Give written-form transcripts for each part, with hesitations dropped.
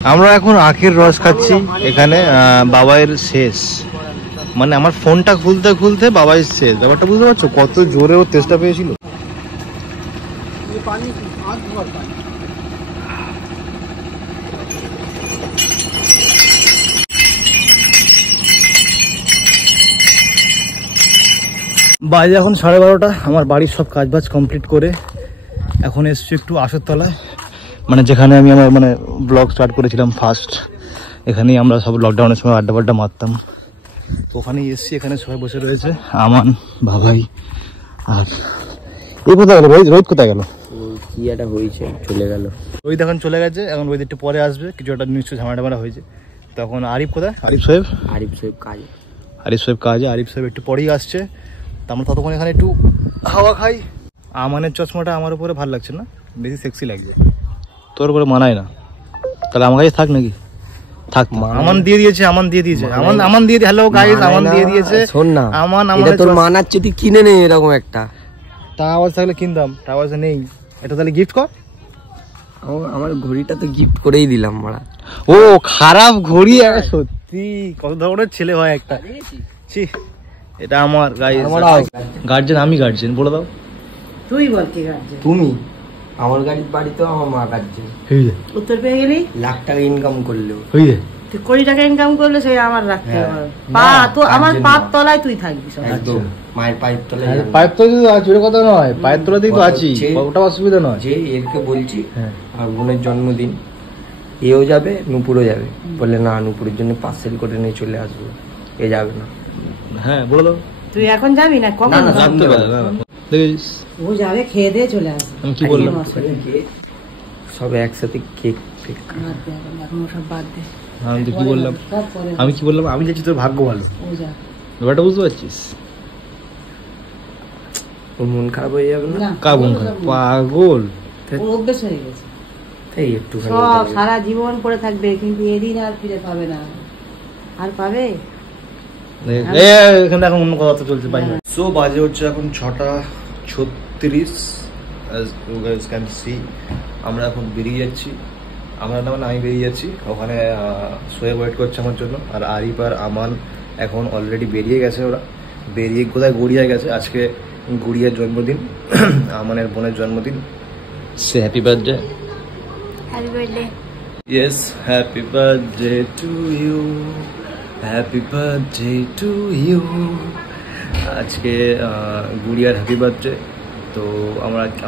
আমরা এখন আখের রস খাচ্ছি এখানে। বাবাইয়ের শেষ, মানে আমার ফোনটা খুলতে খুলতে বাবাইয়ের শেষ। ব্যাপারটা বুঝতে পারছো কত জোরে ও তেষ্টা পেয়েছিল। বাজে এখন 12:30। আমার বাড়ির সব কাজবাজ কমপ্লিট করে এখন এসছি একটু আশার তলায়, মানে যেখানে আমি আমার মানে ব্লগ স্টার্ট করেছিলাম ফার্স্ট। এখানেই আমরা সব লকডাউনের সময় আড্ডা বাড্ডা মারতাম। ওখানেই এসছি, এখানে সবাই বসে রয়েছে, আমান, বাবাই। আর এই কোথায় গেল রোহিত? কোথায় গেল? কি একটা হয়েছে, চলে গেল রোহিত। এখন চলে গেছে, এখন রোহিত একটু পরে আসবে, কিছু একটা নিশ্চয়ই ঝামেলা হয়েছে। তখন আরিফ কোথায়? আরিফ সাহেব কাজে। আরিফ সাহেব একটু পরেই আসছে। তা আমরা ততক্ষণ এখানে একটু হাওয়া খাই। আমানের চশমাটা আমার উপরে ভালো লাগছে না, বেশি সেক্সি লাগছে। তোর উপরে মানায় না, তাহলে আমার কাছে থাক নাকি? থাক। আমান দিয়ে দিয়েছে। হ্যালো গাইস, আমান দিয়ে দিয়েছে। শোন না, এটা তোর মানাচ্ছে, তুই কিনে নে এরকম একটা। টাকা পয়সা থাকলে কিনতাম, টাকা পয়সা নেই। এটা তাহলে গিফট কর। আমার ঘড়িটা তো গিফট করেই দিলাম মারা। ও খারাপ ঘড়ি। সত্যি কত ধরনের ছেলে হয় একটা। ছি, এটা আমার গার্জেন। আমি গার্জেন বলে দাও। তুই বল কি গার্জেন? তুমি আমার গাড়ির বাড়িতে আমার মা গার্জেন। উত্তর পেয়ে গেলি। লাখ টাকা ইনকাম করলেও তুই কোটি টাকা ইনকাম করলে সেই আমার রাখতে হবে। তো আমার পাপ তলায় তুই থাকবি। একদম মায়ের পায়ের তলায়। পায়ের তলায় আছে, ওটা কথা নয়। পায়ের তলাতেই তো আছি, ওটা অসুবিধা নয়। যে এরকে বলছি আমার বোনের জন্মদিন, এও যাবে নুপুরও যাবে। বলে না, নুপুরের জন্য পার্সেল করে নিয়ে চলে আসবো, এ যাবে না। হ্যাঁ বলে দাও। তুই এখন যাবি না? কখন দেখিস ও যাবে, খেয়ে দিয়ে চলে আসবে। আমি কি বললাম? সব একসাথে কেক ফেক। এখন সব বাদ দে। আমি তো কি বললাম? আমি যাচ্ছি, তোর ভাগ্য ভালো। ব্যাপারটা বুঝতে পারছিস? ওর মন খারাপ হয়ে যাবে না? পাগল, অভ্যেস হয়ে গেছে। তাই একটু সব সারা জীবন পড়ে থাকবে, কিন্তু এদিন আর ফিরে পাবে না। আর পাবে? এখানে এখন অন্য কথা চলছে। সো বাজে হচ্ছে এখন 6:36। আমরা এখন বেরিয়ে যাচ্ছি। আমি বেরিয়ে যাচ্ছি। ওখানে সোয়ে ওয়েট করছে আমার জন্য। আর আরিফ আর আমান এখন অলরেডি বেরিয়ে গেছে। ওরা বেরিয়ে কোথায় গড়িয়ায় গেছে। আজকে গুড়িয়ার জন্মদিন, আমানের বোনের জন্মদিন। সে happy birthday. Happy birthday. Yes, happy birthday to you, happy birthday to you. আজকে গুড়িয়ার হ্যাপি বার্থডে। তো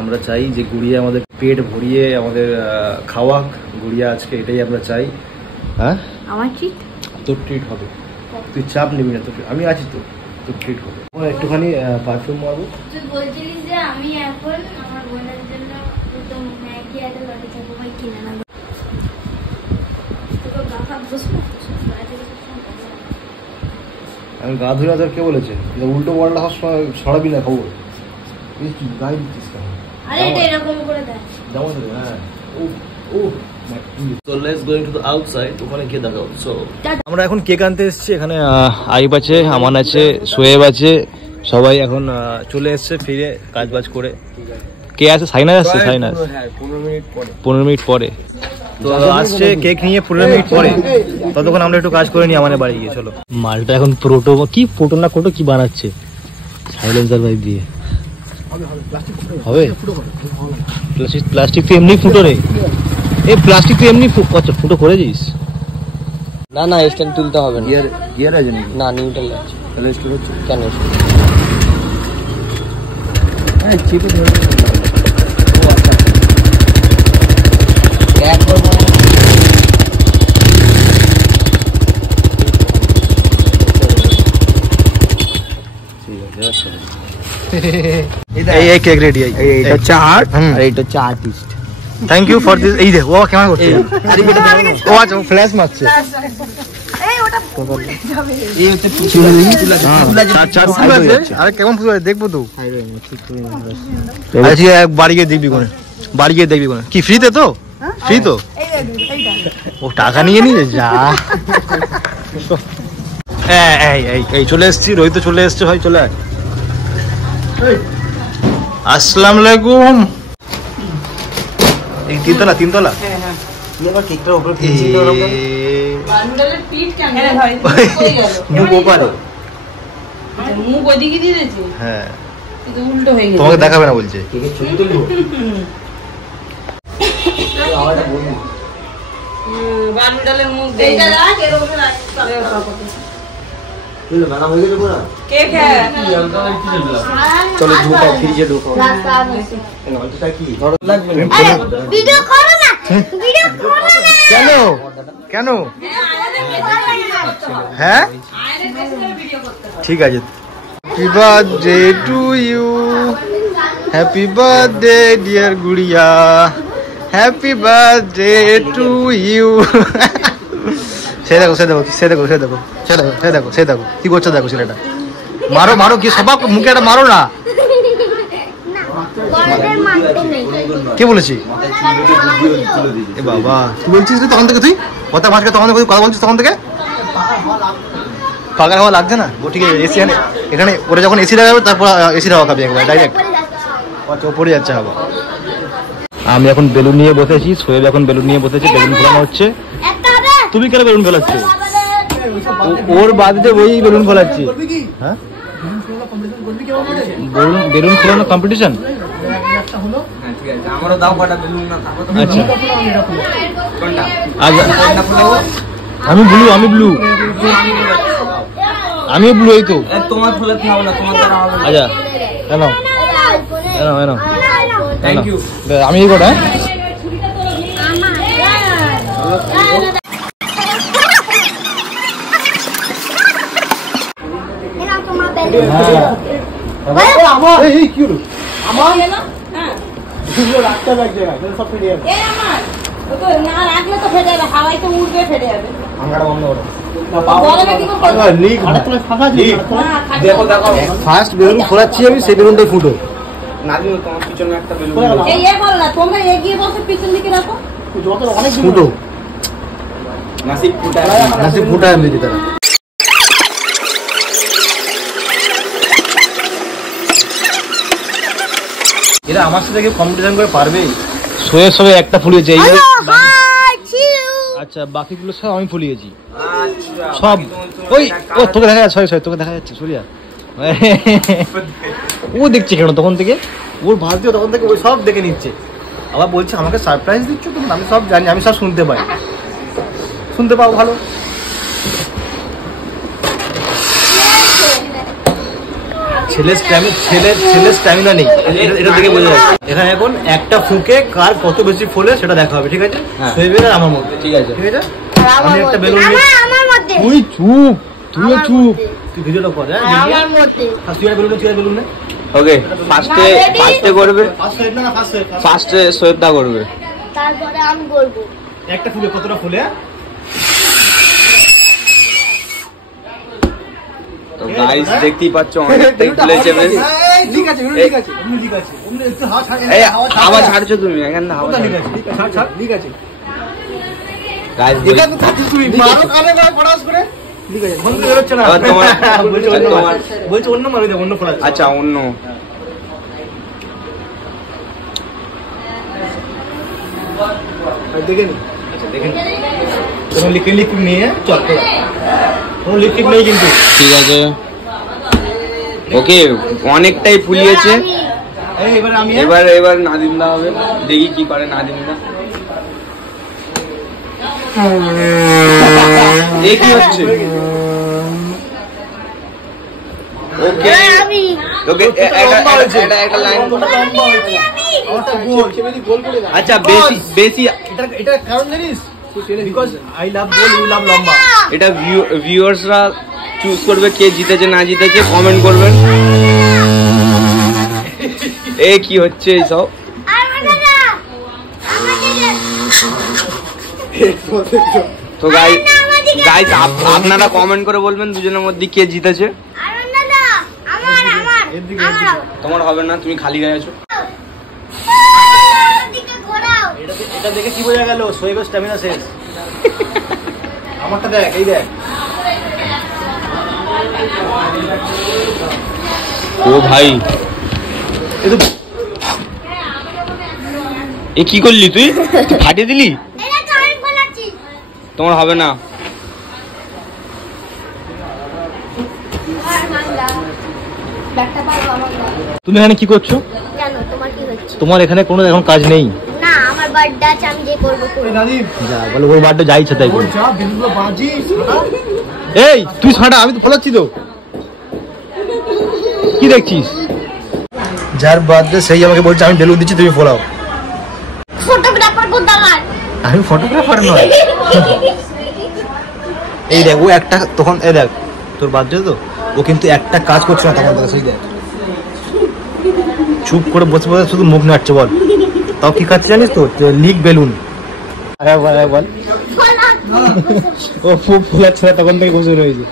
আমরা চাই যে গুড়িয়া আমাদের পেট ভরিয়ে আমাদের খাওয়াক। গুড়িয়া আজকে এটাই আমরা চাই। হ্যাঁ, আমার ট্রিট? তোর ট্রিট হবে, তুই চাপ নিবি না। আমি আছি তো, তোর ট্রিট হবে। একটুখানি পারফিউম মারবো। তুই বলছিলিস যে আমি এখন আমার বোনের জন্য দুটো ম্যাগি আর লটি চাকু কিনে নেবো। আমি গা ধুয়ে আদার কে বলেছে? উল্টো পাল্টা সরাবি না খবর। গায়ে দিচ্ছিস কেন? আরে এটা এরকম করে দেখ। যেমন হ্যাঁ। So let's going to the outside. ওখানে গিয়ে দেখাও। So আমরা এখন কেক আনতে এসেছি। এখানে আরিফ আছে, আমান আছে, সোয়েব আছে, সবাই এখন চলে এসছে ফিরে কাজবাজ করে। কে আছে? সাইনাস আসছে। 15 মিনিট পরে তো আসছে কেক নিয়ে। 15 মিনিট পরে। ততক্ষণ আমরা একটু কাজ করে নিই আমাদের বাড়ি গিয়ে। চলো। মালটা এখন প্রোটো না কোটো কি বানাচ্ছে সাইলেন্সার ভাই দিয়ে। হবে প্লাস্টিক তো এমনি ফুটো রে। এই প্লাস্টিক তো এমনি ফুটো করেছিস? না স্ট্যান্ড তুলতে হবে না। গিয়ার আছে নাকি? না, নিউট্রাল আছে। তাহলে স্টোর হচ্ছে কেন? এই কেক রেডি। এইটা হচ্ছে আর্ট আর এইটা হচ্ছে artist. Thank you for this. এই দেখ ও কেমন করছে। ও আচ্ছা, ও ফ্ল্যাশ মারছে। আরে কেমন ফুল আছে দেখবো তো। বাড়ি গিয়ে দেখবি কোনে। কি ফ্রিতে তো? ফ্রি তো? ও টাকা নিয়ে নিয়ে যা। এই চলে এসছি। রোহিত চলে এসছে। ভাই চলে আয়। আসসালামু আলাইকুম। এই তিনতলা কি আবার কেকটার উপরে ফেলছি তো ওরকম বান্ডলের পিঠ কেন ভাই কই গেল মুখ ওপারে মুখ ওইদিকে দিয়ে দিয়েছে হ্যাঁ কিন্তু উল্টো হয়ে গেছে তোমাকে দেখাবে না বলছে। কেকের ছবি তুলবো আমারটা বলবো বান্ডলের মুখ দেই এইটা রাখ এর উপরে রাখ তুই বানা হয়ে গেল পুরো কেক হ্যাঁ চলো ঢোকাও ফ্রিজে ঢোকাও রাস্তা আছে নলটা কি ধরো লাগবে আরে ভিডিও করো না ভিডিও করো না কেন কেন হ্যাঁ ঠিক আছে। Happy birthday to you, happy birthday dear Guriya, happy birthday to you. সে দেখো সে দেখো সে দেখো সে দেখো সে দেখো সে দেখো সে দেখো কি করছে দেখো ছেলেটা। মারো মারো কি সবাক মুখে একটা মারো না। বড়দের মারতে নেই কে বলেছি এ বাবা তুই বলছিস রে তখন থেকে তুই কথা মাঝকে তখন থেকে কথা বলছিস তখন থেকে পাগল হওয়া লাগছে না। ও ঠিক আছে এসি এখানে ওরা যখন এসি লাগাবে তারপর এসির হাওয়া খাবি একবার ডাইরেক্ট পড়ে যাচ্ছে হাওয়া। আমি এখন বেলুন নিয়ে বসেছি, সোহেব এখন বেলুন নিয়ে বসেছে, বেলুন ফোলানো হচ্ছে। একটা হবে তুমি কেন বেলুন ফোলাচ্ছ? ওর বাদে ওই বেলুন ফোলাচ্ছি। হ্যাঁ বেলুন ফোলানো কম্পিটিশন। আমারও দাও কটা বেলুন না থাকো তো আচ্ছা কোনটা আচ্ছা কোনটা ফোটাবো আমি ব্লু আমি ব্লু আমি ব্লু এই তো। তোমার ফোলাতে হবে না তোমার দ্বারা হবে আচ্ছা কেন কেন কেন থ্যাংক ইউ আমি এই কটা এরা তোমার বেলুন এই কি হলো আমার হ্যাঁ রাখতে হবে এক জায়গায় সব ফেটে যাবে। এই আমার ও তো না রাখলে তো ফেটে যাবে, হাওয়ায় তো উড়বে ফেটে যাবে। আঙ্গাটা বন্ধ করো। বলবে কি করে দেখো দেখো ফার্স্ট বেলুন ফোলাচ্ছি আমি, সেই বেলুনটাই ফুটো। নাদিম তোমার পিছনে একটা বেলুন এই করো না, তোমরা এগিয়ে বসে পিছন দিকে রাখো। ফুটো নাসিব ফুটা নাসিব ফুটায় আমি দিতে। এরা আমার সাথে কেউ কম্পিটিশন করে পারবে? সোয়ের সবে একটা ফুলিয়েছে এই আচ্ছা বাকিগুলো সব আমি ফুলিয়েছি সব। ওই ও তোকে দেখা যাচ্ছে সরি তোকে দেখা যাচ্ছে সরিয়া ও দেখছে কেন তখন থেকে? ওর ভারতীয় তখন থেকে ওই সব দেখে নিচ্ছে, আবার বলছে আমাকে সারপ্রাইজ দিচ্ছ তুমি। আমি সব জানি, আমি সব শুনতে পাই, শুনতে পাও ভালো। ছেলের স্ট্যামিনা নেই, এটা দেখে বোঝা যাচ্ছে। এখানে এখন একটা ফুঁকে কার কত বেশি ফোলে সেটা দেখা হবে, ঠিক আছে? সোহেবের আর আমার মধ্যে, ঠিক আছে? ঠিক আছে, আমি একটা বেলুন আমার মধ্যে তুই চুপ, তুইও চুপ, তুই ভিডিওটা কর। হ্যাঁ আমার মধ্যে তুই আর বেলুন, তুই আর বেলুন। ওকে ফার্স্টে করবে, ফার্স্টে সোয়েবদা করবে, তারপরে আমি বলবো একটা ফুলে কতটা ফুলে। তো গাইস দেখতেই পাচ্ছ অনেকটাই ফুলেছে বেশ। ঠিক আছে ঠিক আছে ঠিক আছে একটু হাওয়া ছাড়, এই হাওয়া ছাড়ছো তুমি এখানে হাওয়া ঠিক আছে ছাড় ছাড় ঠিক আছে গাইস এখানে থাকিস তুমি মারো কানে না পড়াস করে। ঠিক আছে বন্ধ হচ্ছে না আবার তোমার বলছে অন্য মারবি, অন্য পড়া। আচ্ছা অন্য দেখেন আচ্ছা দেখেন কোনো লিকুইড নিয়ে চট করে, কোনো লিকুইড নেই কিন্তু। ঠিক আছে ওকে অনেকটাই ফুলিয়েছে। এই এবারে আমি এবার নাদিমদা হবে, দেখি কি করে নাদিমদা। এই কি হচ্ছে? ওকে আমি ওকে একটা লাইন। আচ্ছা বেশি বেশি এটা কারণ জানিস? বিকজ আই লাভ গোল, ইউ লাভ লম্বা। এটা ভিউয়ার্সরা চুজ করবে কে জিতেছে না জিতেছে, কমেন্ট করবেন। এ কি হচ্ছে এইসব? তো গাইস আপনারা কমেন্ট করে বলবেন দুজনের মধ্যে কে জিতেছে। তোমার হবে না, তুমি খালি গায়ে আছো। এটা দেখে কি বোঝা গেল? সোহেবের স্ট্যামিনা শেষ। আমারটা দেখ, এই দেখ। ও ভাই এ কি করলি তুই? ফাটিয়ে দিলি? তোমার হবে না। তুমি এখানে কি করছো? জানো তোমার কি হচ্ছে? তোমার এখানে কোনো এখন কাজ নেই? না, আমার বার্থডে আছে, আমি যে করবো করবো। যা বলো, ওর বার্থডে যা ইচ্ছা তাই করো। এই তুই ছাড়া, আমি তো ফলাচ্ছি তো। কি দেখছিস? যার বার্থডে সেই আমাকে বলছে আমি বেলুন দিচ্ছি, তুমি ফোলাও। ফটোগ্রাফার কোথাকার? আমি ফটোগ্রাফার নয়। এই দেখ, ও একটা তখন, এই দেখ তোর বার্থডে তো, ও কিন্তু একটা কাজ করছে না তখন, সেই দেখ চুপ করে বসে বসে শুধু মুখ নাড়ছে। বল তাও কি খাচ্ছে জানিস তো? Leak balloon. বল। ও খুব ফোলাচ্ছে না তখন থেকে বসে রয়েছে।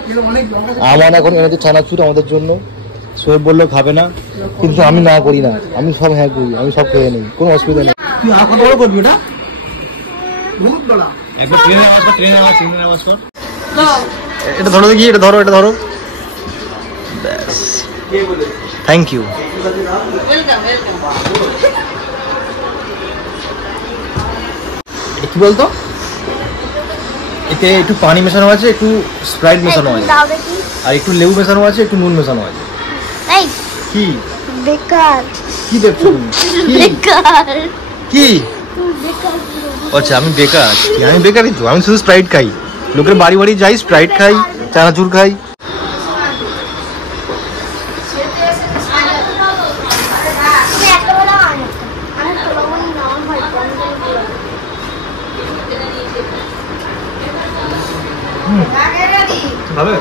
আমার এখন এনেছে চানাচুর আমাদের জন্য। সোয়েব বললো খাবে না, কিন্তু আমি না করি না, আমি সব হ্যাঁ করি, আমি সব খেয়ে নেই, কোনো অসুবিধা নেই। তুই আর কত বড় করবি ওটা? একবার ট্রেনের আওয়াজ কর, ট্রেনের আওয়াজ কর। এটা ধরো দেখি, এটা ধরো, এটা ধরো। ব্যাস, থ্যাংক ইউ। কি বলতো, এতে একটু পানি মেশানো আছে, একটু স্প্রাইট মেশানো আছে, আর একটু লেবু মেশানো আছে, একটু নুন মেশানো আছে। কি বেকার? কি দেখছো তুমি? কি? আচ্ছা আমি বেকার আছি? আমি বেকারই তো, আমি শুধু স্প্রাইট খাই। লোকের বাড়ি বাড়ি যাই, স্প্রাইট খাই, চানাচুর খাই। ভাবে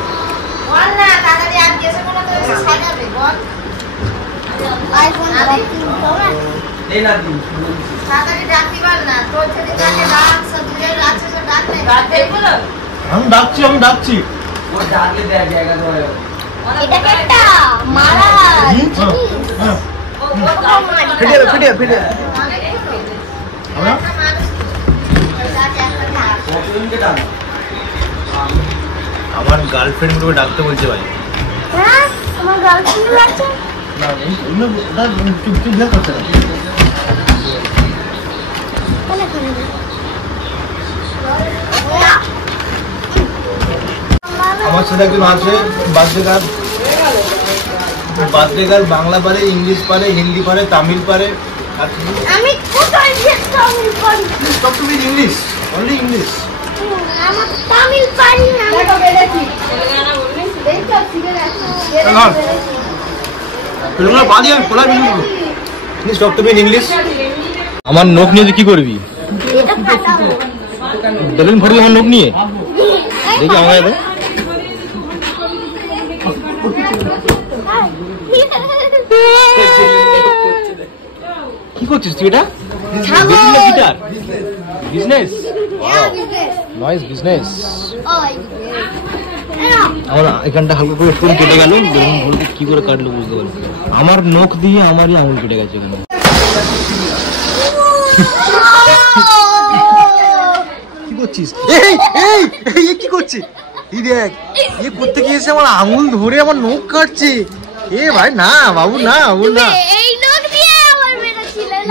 আমি ডাকছি, আমি ডাকছি। আমার গার্লফ্রেন্ড গুলো ডাকতে বলছে ভাই। তোমার গার্লফ্রেন্ড আছে? না, চুপ করছে না। আমার সাথে একজন আছে বার্থডে গার্ল, বাংলা পারে, ইংলিশ পারে, হিন্দি পারে, তামিল পারে। আমি কোথায় তামিল পারি? সব তুমি ইংলিশ, অনলি ইংলিশ। আমার তামিল পারি না। দেখো বেরেছি তেলেঙ্গানা বলবি, দেখো ফিরে আসো। তেলেঙ্গানা বাদি আমি খোলা বিলু তুমি সব তুমি ইংলিশ। আমার নোক নিয়ে কি করবি? এটা ফাটাবো। বেলুন ভরবি আমার নোক নিয়ে? দেখি আমায় দাও। কি করছিস তুই এটা? Guitar business, noise business. আমার এখানটা হালকা করে একটু কেটে গেল, কি করে কাটলো বুঝতে পারলো। আমার নখ দিয়ে আমারই আঙুল কেটে গেছে। কি করছিস? কি করছিস? এই দেখ, এ করতে গিয়েছে আমার আঙুল ধরে আমার নখ কাটছে। এ ভাই না বাবু, না বাবু, না।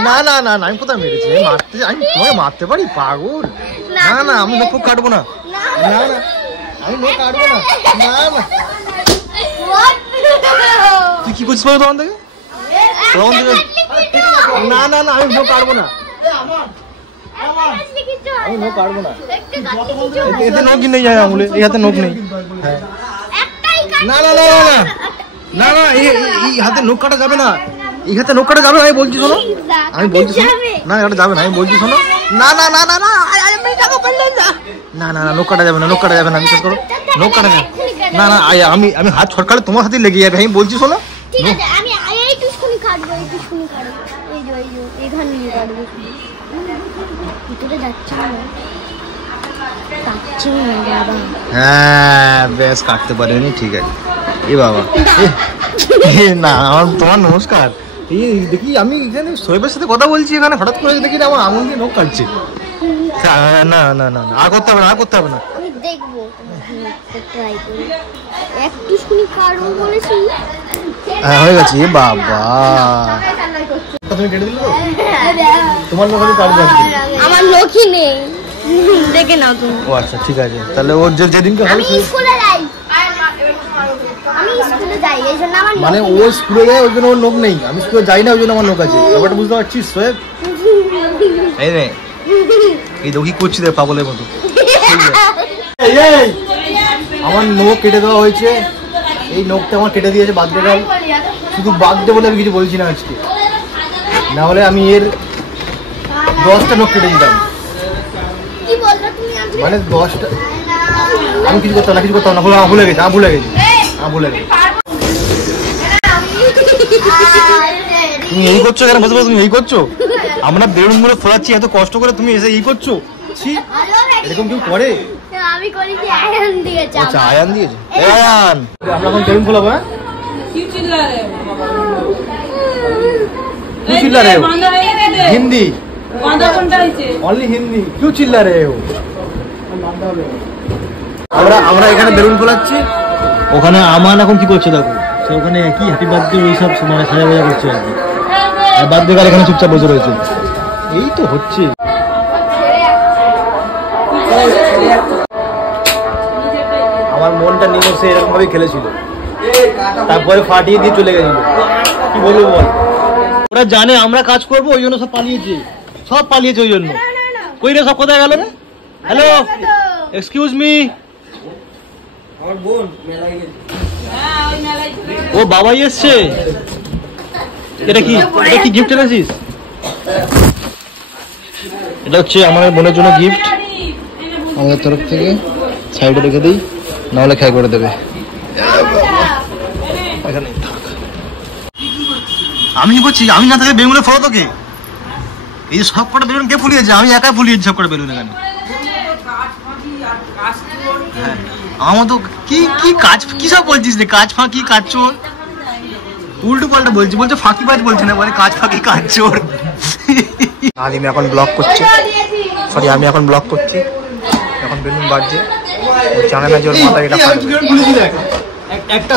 না না না না, আমি কোথায় মেরেছি? আমি তোমাকে মারতে পারি পাগল? না না, আমি নখ কাটবো না। না না, আমি নখ কাটবো না। না না, তুই কি করছিস তখন থেকে? না না না, আমি নখ কাটবো না। আমি নখ কাটবো না। এতে নখ নেই যায় আঙুলে, এই হাতে নখ নেই। না না না না না না, এই হাতে নখ কাটা যাবে না। এই হাতে নখ কাটা যাবে না, আমি বলছি শোনো, আমি বলছি শোনো। না এটা যাবে না, আমি বলছি শোনো। না না না না না না না না, নখ কাটা যাবে না, নখ কাটা যাবে না, বিশ্বাস করো, নখ কাটা যাবে না। না আমি হাত ছটকালে তোমার হাতে লেগে যাবে, আমি বলছি শোনো। ঠিক আছে, আমি এইটুকুনি কাটবো, এইটুকুনি কাটবো, এই যে এখানে কাটবো। ভিতরে যাচ্ছে না, কাটছে না বাবা। হ্যাঁ বেশ, কাটতে পারেনি, ঠিক আছে। এ বাবা, না আমার তোমার নমস্কার। এই দেখি আমি এখানে সোহেবের সাথে কথা বলছি, এখানে হঠাৎ করে দেখি আমার আঙুল দিয়ে নখ কাটছে। না না না, আর করতে হবে না, আর করতে হবে না। আমি দেখবো, ট্রাই করি। একটুখানি কাটবো বলেছি। হ্যাঁ হয়ে গেছে। এ বাবা, তুমি কেটে দিলে তো? তোমার নখ আমি কাটবো। আমার নখই নেই। দেখে নাও তুমি। ও আচ্ছা ঠিক আছে, তাহলে ওর যেদিনকে হবে আমি স্কুলে যাই, এই জন্য আমার মানে ও স্কুলে যায় ওই জন্য ওর নখ নেই, আমি স্কুলে যাই না ওই জন্য আমার নখ আছে, ব্যাপারটা বুঝতে পারছিস সোয়েব? এই রে এই দেখো কি করছি রে পাগলের মতো। আমার নখ কেটে দেওয়া হয়েছে, এই নখটা আমার কেটে দিয়েছে বার্থডে, শুধু বার্থডে বলে আমি কিছু বলছি না আজকে, না হলে আমি এর 10টা নখ কেটে দিতাম। মানে 10টা আমি কিছু করতাম না, কিছু করতাম না, ভুলে গেছি। তুমি এই করছো কেন? বসে বসে তুমি এই করছো? আমরা বেলুন গুলো ফোলাচ্ছি এত কষ্ট করে, তুমি এসে এই করছো? এরকম কেউ করে? আমি করি কি আয়ন দিয়েছে। আচ্ছা আয়ান দিয়েছে। আয়ান আমরা এখন বেলুন ফোলাবো। হ্যাঁ কি চিল্লা রে? क्यों चिल्ला रहे हो? हिंदी ओनली हिंदी क्यों चिल्ला रहे हो? আমরা এখানে বেলুন ফোলাচ্ছি, ওখানে আমান এখন কি করছে দেখো, সে ওখানে কি হ্যাপি বার্থডে ওই সব মানে সাজা বাজা করছে আর কি, আর বার্থডে গার্ল এখানে চুপচাপ বসে রয়েছে। এই তো হচ্ছে। আমার মনটা নিয়ে সে এরকম ভাবে খেলেছিল, তারপরে ফাটিয়ে দিয়ে চলে গেছিল। কি বলবো বল? ওরা জানে আমরা কাজ করবো ওই জন্য সব পালিয়েছে ওই জন্য। কই রে সব কোথায় গেল রে? হ্যালো এক্সকিউজ মি, আমার বোন মেলায় গেছে। ও বাবাই এসছে। এটা কি গিফট এনেছিস? এটা হচ্ছে আমার বোনের জন্য গিফট আমাদের তরফ থেকে, সাইডে রেখে দিই নাহলে খাই করে দেবে। আমি কি করছি? আমি না থাকে বেলুনে ফোলা তোকে, এই সব কটা বেলুন কে ফুলিয়েছে? আমি একাই ফুলিয়েছি সব কটা বেলুন এখানে। আমার তো কি কাজ কি সব বলছিস রে? কাজ ফাঁকি কাজ চোর উল্টো পাল্টা বলছে ফাঁকিবাজ বলছে না, বলে কাজ ফাঁকি কাজ চোর। আমি এখন ব্লগ করছি, আমি এখন ব্লগ করছি, এখন বেলুন বাজছে, জানে না যে ওর মাথা এটা একটা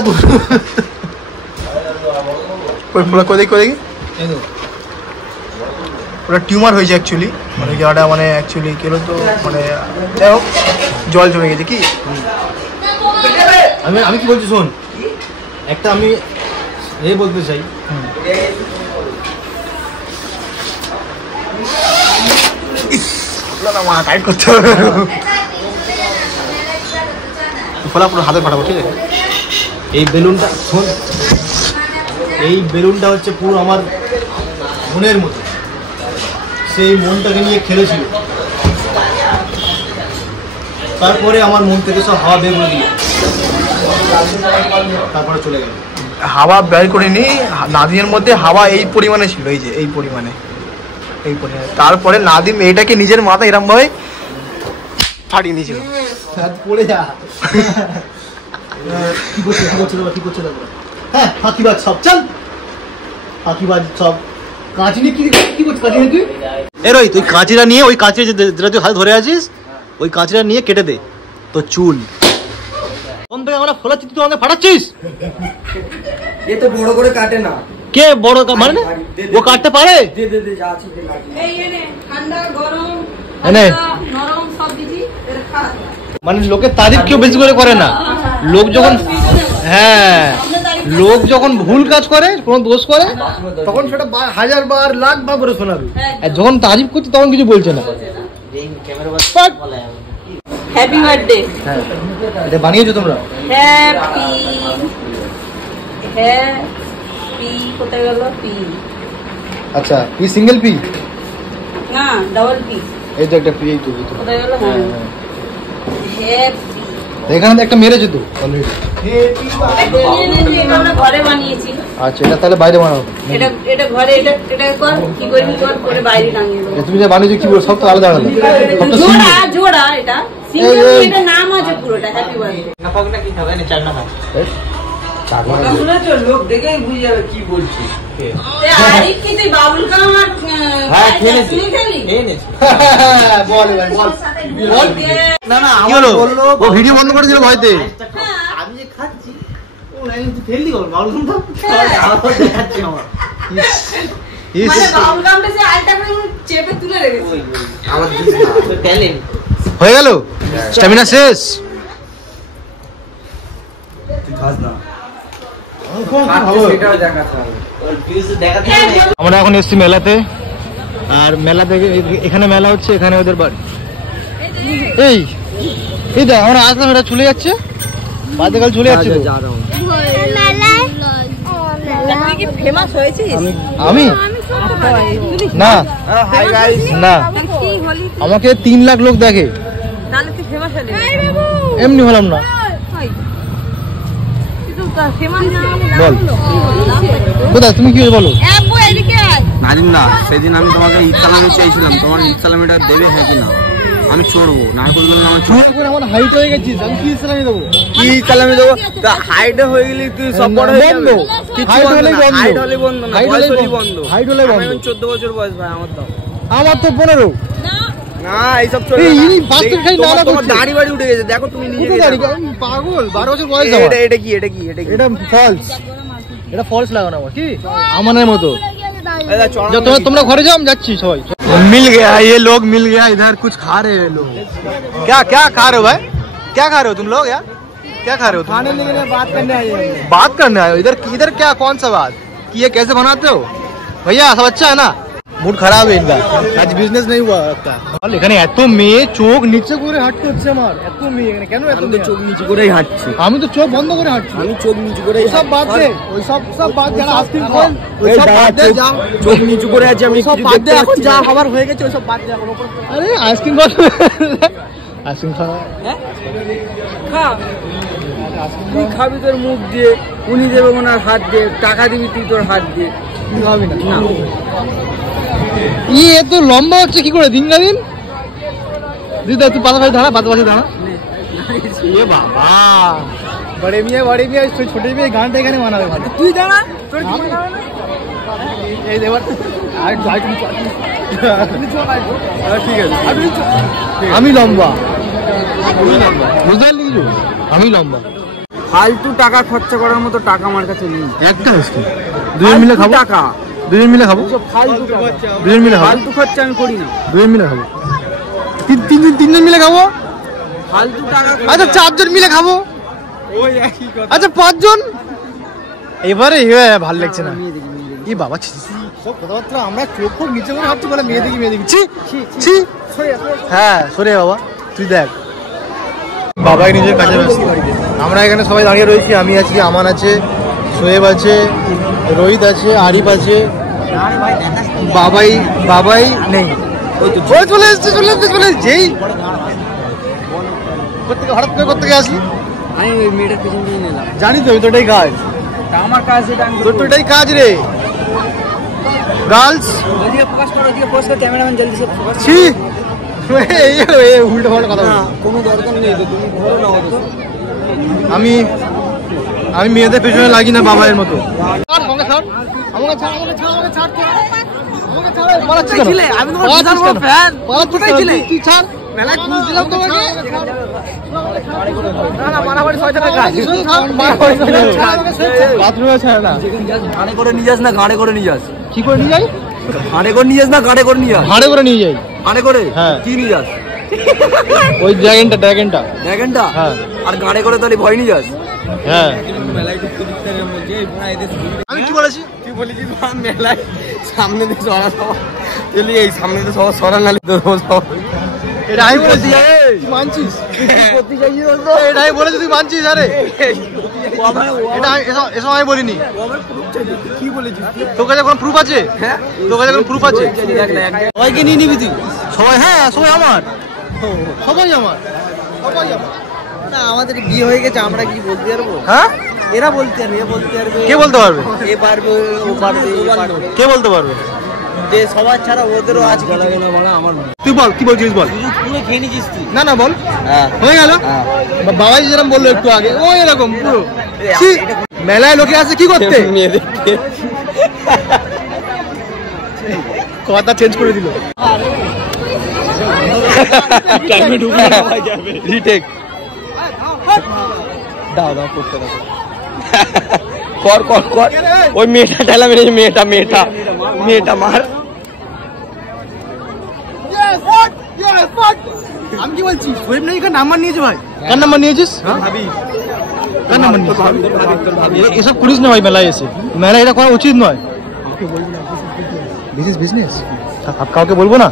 ওটা টিউমার হয়েছে অ্যাকচুয়ালি, মানে জায়গাটা মানে অ্যাকচুয়ালি কি হলো তো মানে যাই হোক জল জমে গেছে। কি আমি কি বলছি শোন, একটা আমি এই বলতে চাই, টাইট করতে হবে, ফোলা পুরো হাতে ফাটাবো ঠিক আছে। এই বেলুনটা শোন, এই বেলুনটা হচ্ছে পুরো আমার মনের মতো, সেই মনটাকে নিয়ে খেলেছিল, তারপরে আমার মন থেকে সব হাওয়া বের করে দিল, তারপরে চলে গেল। হাওয়া বের করিনি, নাদিমের মধ্যে হাওয়া এই পরিমাণে ছিল, এই যে এই পরিমাণে। তারপরে নাদিম এইটাকে নিজের মাথা এরম ভাবে ফাটিয়ে নিয়েছিল। পড়ে যা কি করছে দেখো। হ্যাঁ ফাঁকিবাজ সব, চল ফাঁকিবাজ সব। কাঁচি নিয়ে কি করছিস? কাঁচি নিয়ে তুই এরই তুই কাঁচিটা নিয়ে, ওই কাঁচি যেটা তুই হাতে ধরে আছিস ওই কাঁচিটা নিয়ে কেটে দে তো চুল। কোন থেকে আমরা ফোলাচ্ছি তুই আমাদের ফাটাচ্ছিস? এ তো বড় করে কাটে না। কে বড় মানে ও কাটতে পারে? যা আছে ঠান্ডা গরম নরম সব দিদি খা। মানে লোকের তারিফ কেউ বেশি করে না, লোক যখন লোক যখন ভুল কাজ করে কোনো দোষ করে তখন সেটা 1000 বার লাখ বার করে শোনাবে, আর যখন তারিফ করছে তখন কিছু বলছে না। Happy birthday. হ্যাঁ এটা বানিয়েছো তোমরা? পি কোথায় গেল? পি আচ্ছা পি সিঙ্গেল পি না ডাবল পি, এই তো একটা পি, এই তো কোথায় গেল? হ্যাপি এখানে একটা মেরেছে তো অলরেডি, আমরা ঘরে বানিয়েছি। আচ্ছা এটা তাহলে বাইরে বানাও, এটা ঘরে এটা কর কি করে বাইরে টাঙিয়ে দেবো। তুমি যা বানিয়েছো কি বল, সব তো আলাদা আলাদা, জোড়া এটা সিঙ্গেল, এটা নাম আছে পুরোটা হ্যাপি বার্থডে। না পাক না কি খাবে না, চার না খাবে লোক দেখেই বুঝে যাবে কি বলছি। আরে কি তুই বাবুল কাম আর হ্যাঁ খেয়েছি বল না না কি হলো? ও ভিডিও বন্ধ করে দিল ভয়তে। আমি যে খাচ্ছি ও লাইন তুই ফেল দি কর বাবুল কাম আমার দেখাচ্ছে আমার মানে বাবুল কামটা সে আলটা করে চেপে তুলে রেখেছে। আমার ট্যালেন্ট হয়ে গেল, স্ট্যামিনা শেষ। আমরা এখন এসছি মেলাতে, আর মেলা থেকে এখানে মেলা হচ্ছে, এখানে ওদের বাড়ি। এই এই দেখ আমরা আসলাম, এটা চলে যাচ্ছে, বাদে কাল চলে যাচ্ছে। ফেমাস হয়েছিস? আমি না না, আমাকে 3 লাখ লোক দেখে, তাহলে তুই ফেমাস হলি? এমনি হলাম না। বল কোথায়, তুমি কি বলো? নাজিম না, সেদিন আমি তোমাকে ঈদ সালামি চেয়েছিলাম, তোমার ঈদ সালামিটা দেবে হ্যাঁ কি না? আমি চড়বো না করলে আমার আমার হাইট হয়ে গেছিস, আমি কি সালামি দেবো? কি সালামি দেবো? হাইটে হয়ে গেলি তুই সব বড় হয়ে যাবে। হাইট হলে বন্ধ, হাইট হলে বন্ধ না, বয়স হলে বন্ধ। হাইট হলে বন্ধ। 14 বছর বয়স ভাই আমার তো। আমার তো 15। না এইসব চলবে না। তোমার দাড়ি বাড়ি উঠে গেছে, দেখো তুমি নিজে পাগল, 12 বছর বয়স। এটা কি এটা কি এটা কি? এটা ফলস, এটা ফলস লাগানো আমার কি আমানের মতো। তোমরা ঘরে যাও, আমি যাচ্ছি। सभी मिल गया, ये लोग मिल गया, इधर कुछ खा रहे हैं लोग। क्या क्या खा रहे हो भाई? क्या खा रहे हो तुम लोग यार? क्या खा रहे हो? खाने के लिए बात करने आए हो? बात करने आए हो? इधर क्या, कौन सा बात कि ये कैसे बनाते हो भैया? सब अच्छा है ना? মুড খারাপ ইনকা, আজ বিজনেস নেই हुआ लगता है। এখানে এত মেয়ে, চোখ নিচে করে হাঁটতে হচ্ছে আমার। এত মেয়ে এখানে কেন? এত চোখ নিচে করেই হাঁটছি। আমি তো চোখ বন্ধ করে হাঁটছি। আমি চোখ নিচু করে সব বাদ দে, ওই সব বাদ দে, আইসক্রিম খান, ওই সব বাদ দে, যা চোখ নিচু করে আছে। আমি সব বাদ দে, এখন যা খাবার হয়ে গেছে ওই সব বাদ দে। এখন আরে আইসক্রিম খাও, আইসক্রিম খাও, খা। তুই খাবি তোর মুখ দিয়ে, উনি দেবে ওনার হাত দিয়ে, টাকা দিবি তুই তোর হাত দিয়ে। তুই খাবি না? ये तो লম্বা হচ্ছে কি করে দিন না দিন? দিদা তুই পাশাপাশি দাঁড়া, পাশাপাশি দাঁড়া। ये बाबा बड़े मियाँ छोटे मियाँ गांड এখানে মানাবে। তুই দাঁড়া, তোর এই দেবার ঠিক আছে। আমি লম্বা, বুঝতে পারলি? আমি লম্বা। ফালতু টাকা খরচা করার মতো টাকা আমার কাছে নেই। একটা আইসক্রিম দুজন মিলে খাবো, টাকা দুজন মিলে খাবো, ফালতু টাকা, দুজন মিলে খাবো, ফালতু খরচা আমি করি না। দুজন মিলে খাবো, তিনজন মিলে খাবো। ফালতু টাকা। আচ্ছা 4 জন মিলে খাবো। আচ্ছা 5 জন। এবারে ভালো লাগছে না। কি বাবা সব কথাবার্তা, আমরা চোখ খুব নিচে করে হাঁটছি, বলে মেয়ে দেখি মেয়ে দেখি। ছি, হ্যাঁ সরে বাবা, তুই দেখ। বাবাই নিজের কাজে ব্যস্ত। আমরা এখানে সবাই দাঁড়িয়ে রয়েছি। আমি আছি, আমান আছে, সোয়েব আছে, রোহিত আছে, আরিফ আছে, বাবাই নেই। ওই চলে এসছে, যেই হঠাৎ করে করতে আসলি। আমি ওই মেয়েটার পিছন দিয়ে নিলাম। জানি তো তোটাই কাজ, আমার কাজ সেটা তোর তোটাই কাজ রে। গার্লস ওদিকে ফোকাস করো, ওদিকে ফোকাস করো, ক্যামেরাম্যান জলদি সে ফোকাস। ছি, উল্টো পাল্টা কথা বল। কোনো দরকার নেই তো, তুমি ধরো না অত। আমি মেয়েদের পেছনে লাগি না বাবাইয়ের মতো। গাড়ি করে নিয়ে যাস না, গাড়ি করে নিয়ে যাস। কি করে নিয়ে যাই? গাড়ি করে নিয়ে যাস না, গাড়ি করে নিয়ে যাস। ভাড়ে করে নিয়ে যাই। গাড়ি করে? হ্যাঁ। কি নিয়ে যাস? ওই ড্রাগনটা ড্রাগনটা? হ্যাঁ। আর গাড়ি করে তাহলে ভয় নিয়ে যাস? হ্যাঁ। আমি কি বলেছি? তুই বলেছিস মেলায় সামনে দিয়ে সরা সবা, চলি এই সামনে দিয়ে সবা সরা নালি তো সব। এটা আমি বলেছি, তুই মানছিস? এটা আমি বলেছি, তুই মানছিস? আরে এটা এসব আমি বলিনি। কি বলেছিস? তোর কাছে কোনো প্রুফ আছে? হ্যাঁ, তোর কাছে কোনো প্রুফ আছে? সবাইকে নিয়ে নিবি তুই? সবাই? হ্যাঁ সবাই আমার, সবাই আমার। না আমাদের বিয়ে হয়ে গেছে, আমরা কি বলতে পারবো? হ্যাঁ এরা বলতে পারবে, এ বলতে পারবে। কে বলতে পারবে? এ পারবে, ও পারবে, এ পারবে। কে বলতে পারবে? যে সবার ছাড়া ওদেরও আছে। আমার তুই বল, কি বলছিস বল। পুরো খেয়ে নিছিস তুই? না বল। হ্যাঁ হয়ে গেল। হ্যাঁ। বাবাই যেরকম বললো একটু আগে, ও এরকম পুরো। মেলায় লোকে আছে কি করতে? মেয়ে দেখতে। কথা চেঞ্জ করে দিল। রিটেক দাও করতে দাও। কর ওই মেয়েটা ঠেলা মেরেছে, মেয়েটা মার। আমি কি বলছি সোহেব নাকি কার নাম্বার নিয়েছে ভাই? কার নাম্বার নিয়েছিস? কার নাম্বার নিয়েছিস? এসব করিস না ভাই মেলায় এসে, মেলায় এটা করা উচিত নয়। বিজনেস কাউকে বলবো না,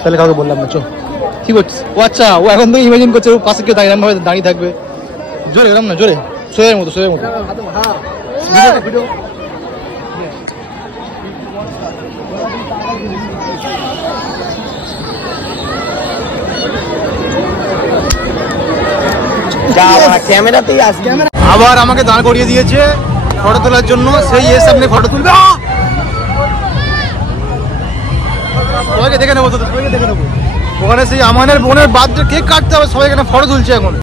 তাহলে কাউকে বললাম না। চো কি করছিস? ও আচ্ছা, ও এখন তো ইমাজিন করছে ও পাশে কেউ দাঁড়িয়ে ভাবে দাঁড়িয়ে থাকবে। জোরে এরকম না, জোরে সোয়ের মতো সোয়ের মতো। আবার আমাকে দাঁড় করিয়ে দিয়েছে ফটো তোলার জন্য। সেই এর সামনে ফটো তুলবে, সবাইকে দেখে নেবো, সবাইকে দেখে নেবো। ওখানে সেই আমাদের বোনের বার্থডে কেক কাটতে হবে, সবাই এখানে ফটো তুলছে এখন।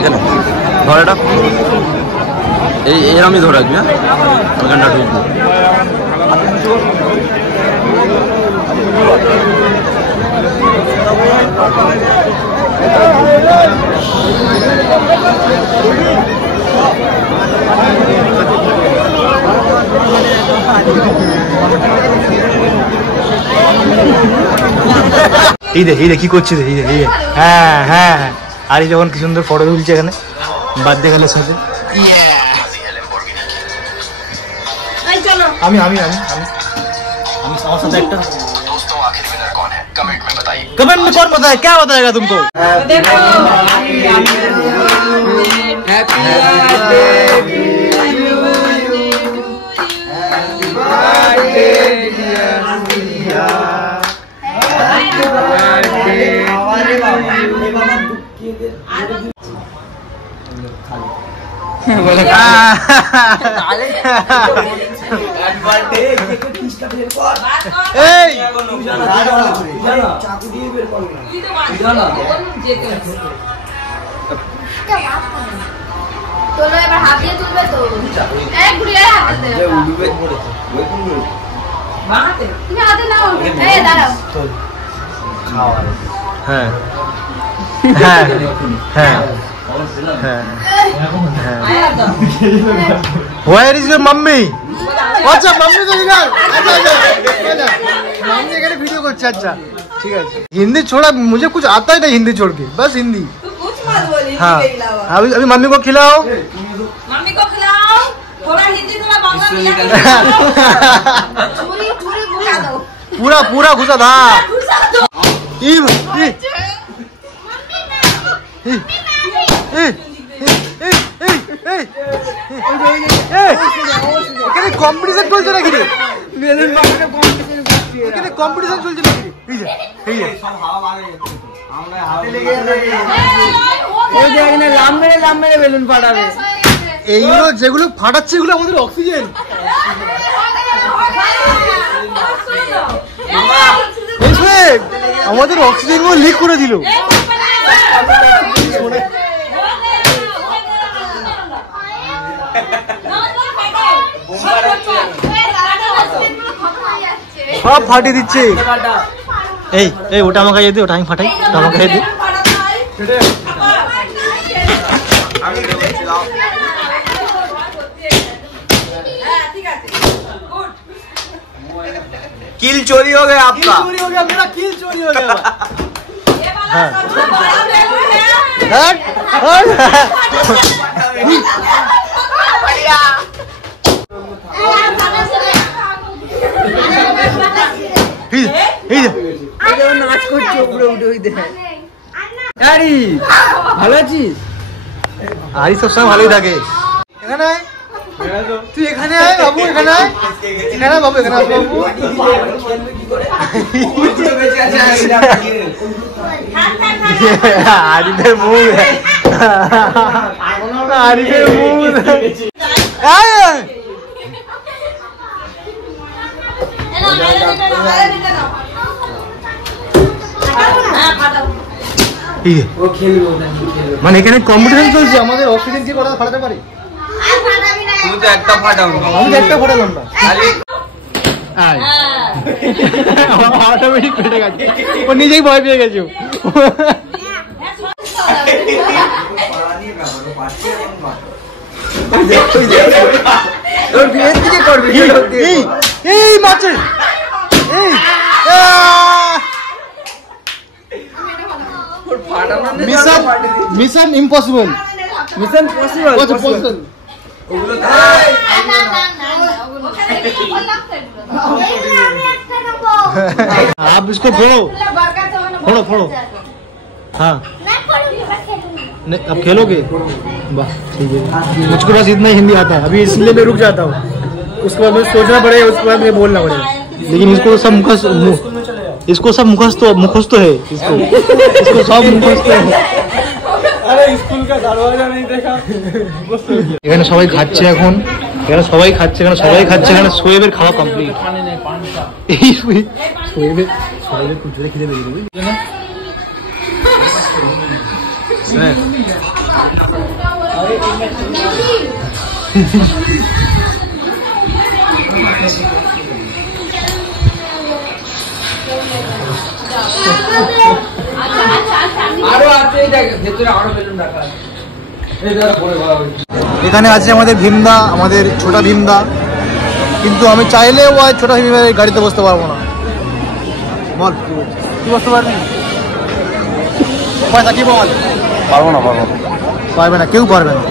এখানে ধর এটা, এর আমি ধরে রাখবি না, ওখানটা ঢুকবো। এই দেখ কি করছিস? এই দেখ হ্যাঁ হ্যাঁ, আর যখন কি সুন্দর ফটো তুলছে এখানে বার্থডে গেলের সাথে। আমি আমি আমি আমি আমার সাথে একটা कमेंट में कौन बताए, क्या बताएगा तुमको? তোলো এবার হাত দিয়ে তুলবে তো, এই ঘুরিয়ে হাত দে, তুমি হাতে নাও, এই দাঁড়াও। হ্যাঁ হ্যাঁ হ্যাঁ Where is your mummy? अच्छा मम्मी को निकाल। अच्छा मम्मी एखाने वीडियो करছে। अच्छा ठीक है, हिंदी छोड़ा, मुझे कुछ आता ही नहीं हिंदी छोड़ के, बस हिंदी। कुछ मत बोली, हाँ अभी मम्मी को खिलाओ, मम्मी को खिलाओ, थोड़ा हिंदी थोड़ा बांग्ला मिला के छुरी छुरी घुसा दो, पूरा पूरा घुसा था। এখানে কম্পিটিশন চলছে নাকি রে? বেলুন মারতে কম্পিটিশন করছে, এখানে কম্পিটিশন চলছে নাকি রে? এই যে সব হাওয়া মারে, আমরা হাতে লেগে যাবে, এই যে এখানে লাম মেরে বেলুন ফাটাবে। এইগুলো যেগুলো ফাটাচ্ছে এগুলো আমাদের অক্সিজেন। আমাদের অক্সিজেন গুলো লিক করে দিল। সব ফাটিয়ে দিচ্ছে। এই ওটা আমাকে দিয়ে দে, ওটা আমি ফাটাই, ওটা আমাকে দিয়ে দে। किल चोरी हो गया आपका, चोरी हो गया मेरा, किल चोरी हो गया। নাচ করছে উপরে উঠে উঠে। আরে ভালো আছিস? আরে সবসময় ভালোই থাকে। এখানে তুই এখানে আয় বাবু, এখানে আয়, এখানে বাবু, এখানে আয় বাবু। আরিফের মুখ, আরিফের মুখ। মানে এখানে কম্পিটিশন চলছে, আমাদের অক্সিজেন কি করা ফাটাতে পারে? তুমি তো একটা ফাটাও, আমি একটা ফাটালাম না। অটোমেটিক ফেটে গেছে, ও নিজেই ভয় পেয়ে গেছে। এই মাছের মিশন ইম্পসিবল, মিশন পসিবল। आप इसको फोड़ो फोड़ो फोड़ो। हाँ नहीं अब खेलोगे, वाह ठीक है। मुझको बस इतना ही हिंदी आता है, अभी इसलिए मैं रुक जाता हूँ, उसके बाद मुझे सोचना पड़ेगा, उसके बाद मुझे बोलना पड़ेगा। लेकिन इसको सब मुखस्त है, इसको सब मुखस्त है। अरे स्कूल का दरवाजा नहीं देखा। এখানে সবাই খাচ্ছে, এখন এখানে সবাই খাচ্ছে, এখানে সোয়েবের খাওয়া কমপ্লিট। এই সোয়েবের কুচুরে খেতে বেরিয়ে দেবে এখানে আছে আমাদের ভীমদা, আমাদের ছোটা ভীমদা, কিন্তু আমি চাইলে ও ছোটা ভীমের গাড়িতে বসতে পারবো না। বল তুই বসতে পারবি? পয়সা কি বল? পারবে না, কেউ পারবে না।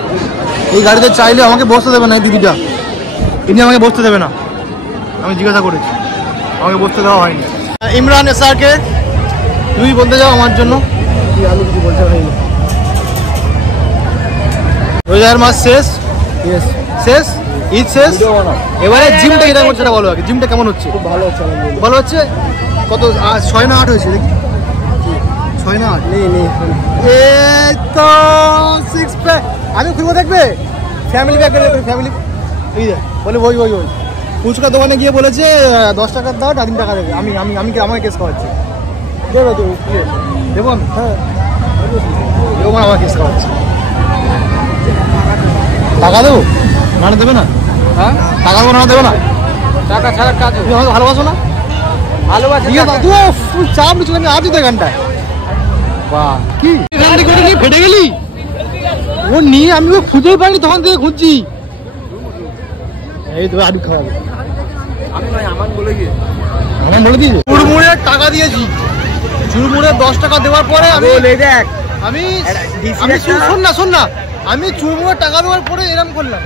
এই গাড়িতে চাইলে আমাকে বসতে দেবে না, এই দিদিটা ইনি আমাকে বসতে দেবে না। আমি জিজ্ঞাসা করেছি, আমাকে বসতে দেওয়া হয়নি। ইমরান এসআরকে তুই বলতে যাও আমার জন্য কি? আলু কিছু বলতে হয়নি। রোজার মাস শেষ, শেষ ঈদ শেষ, এবারে জিমটা কেমন হচ্ছে সেটা বলো আগে। জিমটা কেমন হচ্ছে? খুব ভালো হচ্ছে, ভালো হচ্ছে। কত 6 না 8 হয়েছে দেখি? 6 না 8 নেই এই তো 6 প্যাক আগে খুলবো, দেখবে ফ্যামিলি প্যাক করে, ফ্যামিলি এই যে বলে ওই ফুচকা দোকানে গিয়ে বলেছে 10 টাকার দাও, 3 টাকা দেবে। আমাকে কেস খাওয়াচ্ছে, দেবে তো দেবো আমি? হ্যাঁ দেবো, আমার কেস খাওয়াচ্ছে। টাকা দেবো না দেবে না? হ্যাঁ টাকা দেবো না দেবে না? টাকা ছাড়া কাজ। তুমি আমাকে ভালোবাসো না? ভালোবাসি তুই চাপ নিচ্ছিল, আমি আছি তো এখানটায়। বাহ কি ফেটে গেলি? ও নিয়ে আমি ও খুঁজেই পাইনি, তখন থেকে খুঁজছি। এই তো আলু খাওয়াবে, আমার বলে দিয়েছে। চুরমুড়ে টাকা দিয়েছি, চুরমুড়ে 10 টাকা দেওয়ার পরে আমি শোন না, আমি চুরমুড়ে টাকা দেওয়ার পরে এরম করলাম,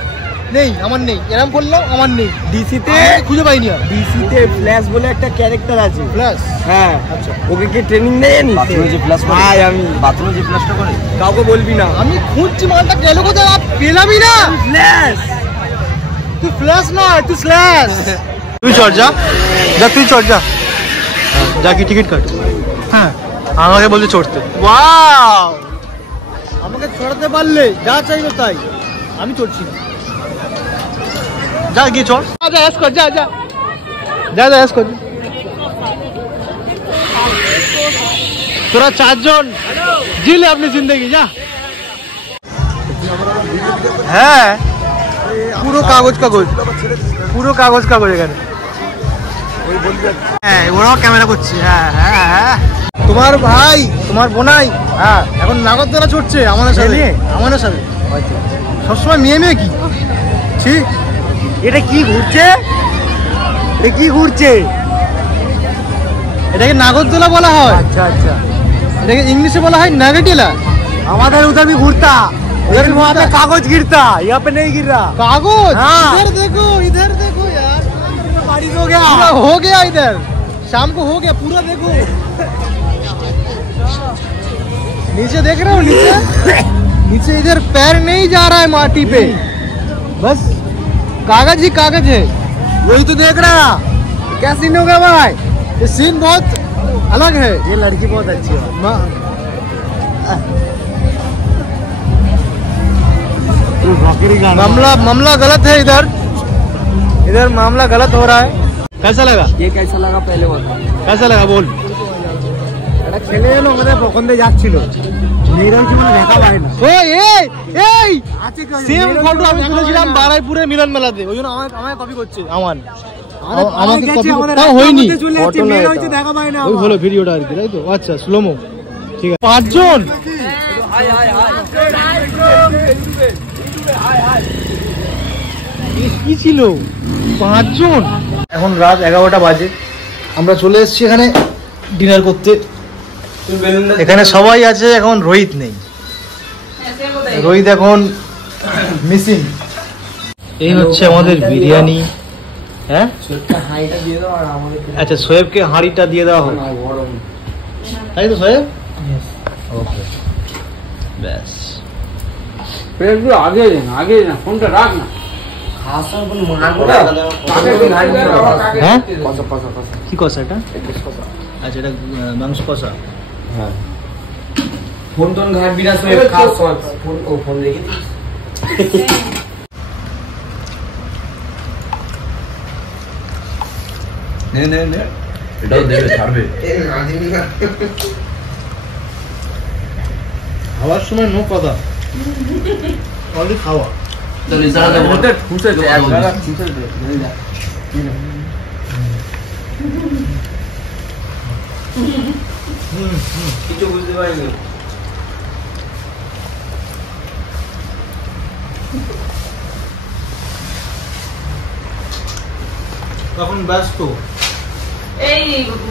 নেই আমার নেই, এরম করলাম আমার নেই। ডিসিতে খুঁজে পাইনি। ডিসিতে ফ্ল্যাশ বলে একটা ক্যারেক্টার আছে। ফ্ল্যাশ? হ্যাঁ আচ্ছা। ওকে কি ট্রেনিং দেয় জানিস? বাথরুমে যে ফ্ল্যাশ করে, আমি বাথরুমে যে ফ্ল্যাশটা করে কাউকে বলবি না। আমি খুঁজছি মালটা গেল কোথায়, পেলামই না। ফ্ল্যাশ, তুই ফ্ল্যাশ না, তুই স্ল্যাশ। তুই চল যা, তুই চল যা কি টিকিট কাট। হ্যাঁ আমাকে বলছে চড়তে। ওয়াও, আমাকে চড়াতে পারলে যা চাইবে তাই, আমি চড়ছি না। যা গিয়ে চড়, যা এস কর, যা এস কর। তোরা 4 জন জিলে আপনি জিন্দগি, যা। হ্যাঁ পুরো কাগজ এখানে। হ্যাঁ ওরাও ক্যামেরা করছে। হ্যাঁ তোমার ভাই, তোমার বোনাই এখন নাগরদোলা চড়ছে আমাদের সাথে। সবসময় মেয়ে কি ঠিক? এটা কি ঘুরছে? এটাকে নাগরদোলা বলা হয়। আচ্ছা, এটাকে ইংলিশে বলা হয় নাগেটিলা। আমাদের उधर भी घूरता, उधर भी वहाँ पे कागज गिरता, यहाँ पे नहीं गिर रहा कागज। इधर देखो यार, बारिश हो गया इधर, शाम को हो गया पूरा। देखो नीचे देख रहे हो, नीचे इधर पैर नहीं जा रहा है माटी पे, बस कागज ही कागज है। वही तो देख रहा, क्या सीन होगा भाई? ये सीन बहुत अलग है। ये लड़की बहुत अच्छी है। मामला गलत है, इधर मामला गलत हो रहा है। कैसा लगा? ये कैसा लगा पहले बता। कैसा लगा बोल। এটা ছেলে এলো আমাদের পছন্দে যাচ্ছিল, মেয়েরাও কি মানে দেখা পায় না। এই সেম ফটো আমি তুলেছিলাম বারাইপুরে মিলন মেলাতে, ওই জন্য আমায় কপি করছে। আমাকে তাও হয়নি, ওই হলো ভিডিওটা আর কি, তাই তো? আচ্ছা স্লোমো, ঠিক আছে। 5 জন কি ছিল? 5 জন। এখন রাত 11টা বাজে, আমরা চলে এসেছি এখানে ডিনার করতে। এখানে সবাই আছে, এখন রোহিত নেই, রোহিত এখন মিসিং। এই হচ্ছে আমাদের বিরিয়ানি। হ্যাঁ আচ্ছা, সোয়েবকে হাঁড়িটা দিয়ে দেওয়া হোক, তাই তো সোয়েব? ওকে ব্যাস। আগে না ফোনটা রাখ না। হ্যাঁ কি কষা এটা? আচ্ছা এটা মাংস কষা। হ্যাঁ ফোন টোন ঘাট বিনা সময় খাওয়ার সময় ফোন রেখে নে এটাও দেবে, ছাড়বে। খাওয়ার সময় নো কথা, অলরেডি খাওয়া। কিছু বুঝতে পারিনি। তখন ব্যস্ত। এই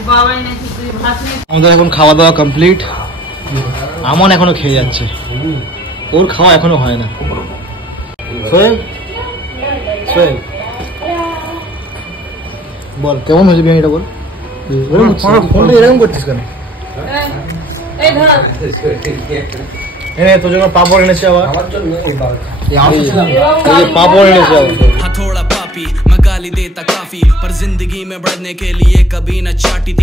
বাবাই নাকি তুই ভাত নিয়ে আমাদের এখন খাওয়া দাওয়া কমপ্লিট। আমন এখনো খেয়ে যাচ্ছে, ওর খাওয়া এখনো হয় না। সোহেব, সোহেব বল কেমন হয়েছে বিরিয়ানিটা, বল। ফোনটা এরকম করছিস কেন? এই ধর তোর জন্য পাপড় এনেছে আবার, আমার জন্য পাপড় এনেছে আবার। थोड़ा पापी मैं गाली देता काफी पर जिंदगी में बढ़ने के लिए कभी न चाटी थी।